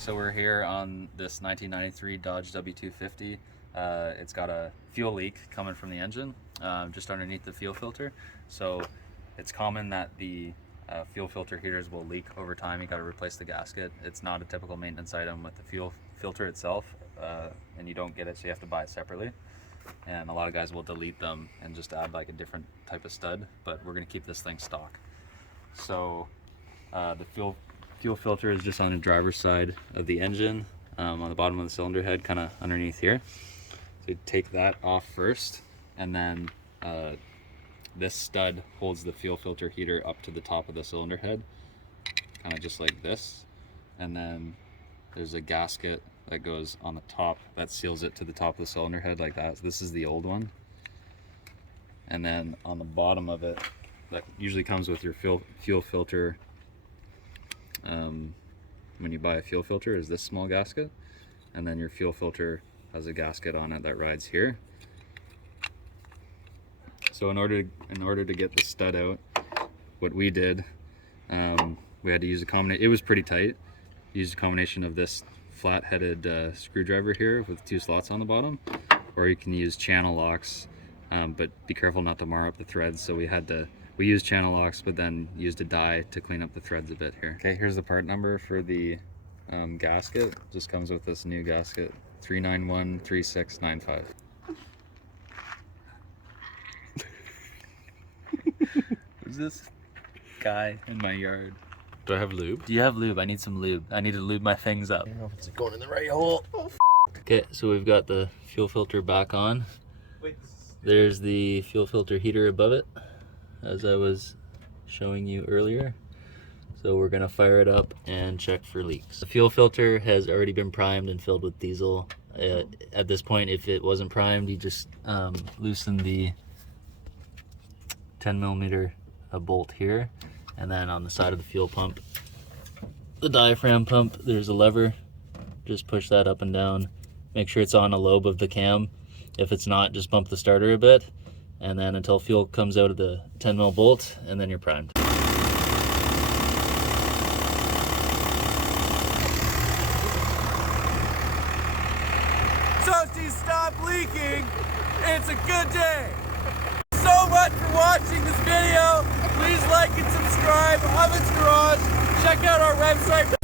So we're here on this 1993 Dodge W250. It's got a fuel leak coming from the engine just underneath the fuel filter. So it's common that the fuel filter heaters will leak over time. You got to replace the gasket. It's not a typical maintenance item with the fuel filter itself, and you don't get it, so you have to buy it separately. And a lot of guys will delete them and just add like a different type of stud, but we're going to keep this thing stock. So the fuel filter is just on the driver's side of the engine, on the bottom of the cylinder head, kind of underneath here. So you take that off first, and then this stud holds the fuel filter heater up to the top of the cylinder head, kind of just like this. And then there's a gasket that goes on the top that seals it to the top of the cylinder head like that. So this is the old one. And then on the bottom of it, that usually comes with your fuel filter. When you buy a fuel filter, is this small gasket, and then your fuel filter has a gasket on it that rides here. So in order to get the stud out, what we did, we had to use a combination. It was pretty tight. Used a combination of this flat-headed screwdriver here with 2 slots on the bottom, or you can use channel locks, but be careful not to mar up the threads. So we used channel locks, but then used a die to clean up the threads a bit here. Okay, here's the part number for the gasket. Just comes with this new gasket, 3913695. Who's this guy in my yard? Do I have lube? Do you have lube? I need some lube. I need to lube my things up. I don't know if it's going in the right hole. Oh, okay, so we've got the fuel filter back on. There's the fuel filter heater above it, as I was showing you earlier. So we're gonna fire it up and check for leaks. The fuel filter has already been primed and filled with diesel. At this point, if it wasn't primed, you just loosen the 10mm bolt here, and then on the side of the fuel pump, the diaphragm pump, there's a lever. Just push that up and down. Make sure it's on a lobe of the cam. If it's not, just bump the starter a bit, and then until fuel comes out of the 10mm bolt, and then you're primed. Toasties, stop leaking. It's a good day. So much for watching this video. Please like and subscribe. Cummins Garage. Check out our website.